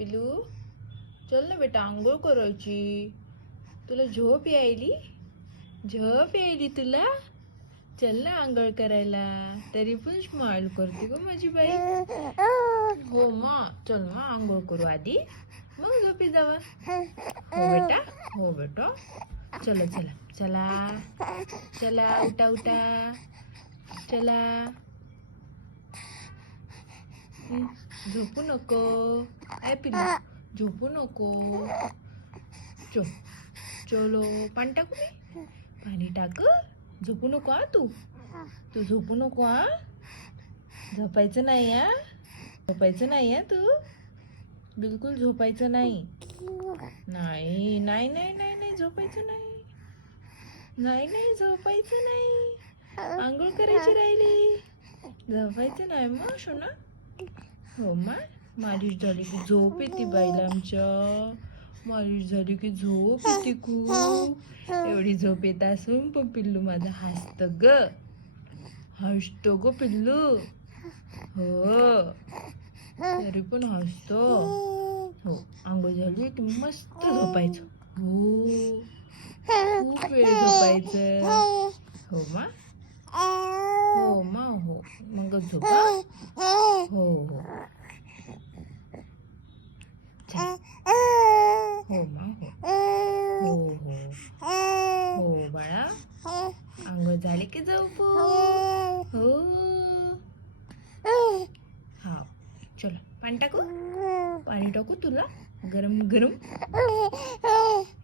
पिलू चल ना बेटा, आंघोळ करायची. तुला झोप यायली तुला. चल ना आंघोळ करायला. तरी पण स्माइल करते ग माझी बाई. हो मा, चल मा आंघोळ करू आधी, मग झोपी जावा. हो बेटा. चला चला चला चला, उठा उठा चला. झोपू नको पिलू, झोपू नको. चलो पाणी टाकू मी, पाणी टाक. झोपू नको हा तू झोपू नको हा. झोपायचं नाही हा, झोपायचं नाही हा तू. बिलकुल झोपायचं नाही. नाही नाही नाही नाही नाही झोपायचं नाही. नाही नाही झोपायचं नाही. आंघोळ करायची राहिली. झोपायचं नाही मग सोना. हो मा, मालिश झाली की झोप येते बाईला आमच्या. मालिश झाली की झोप येते खूप. एवढी झोप येत असून पण पिल्लू माझं हसतं ग पिल्लू. हो तरी पण हसतो. हो आंघोळ झाली की मस्त झोपायचं. हो खूप वेळ झोपायचं. हो मा, हो मा, हो मग झोपा. हो हो हो मा, हो हो हो हो बाळा, आंघोळ झाली की झोपू. हो हा चलो पाणी टाकू तुला. गरम गरम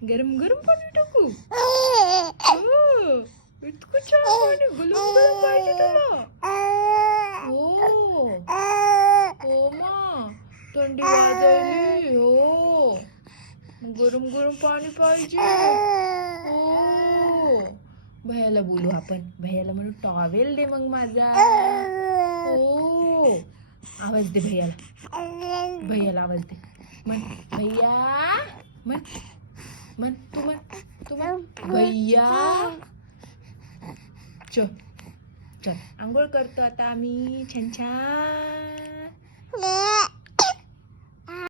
गरम गरम पाणी टाकू. हो इतकं छान पाणी, गरम गरम पाहिजे तुला. हो हो मा, थंडी वाजायली. हो गरम गरम पाणी पाहिजे. हो भैयाला बोलू आपण. भैयाला म्हणू टॉवेल दे मग माझा. हो आवाज दे भैयाला आवाज दे. म्हण भैया, म्हण तू म्हण भैया. चल आंघोळ करतो आता आम्ही छान छान.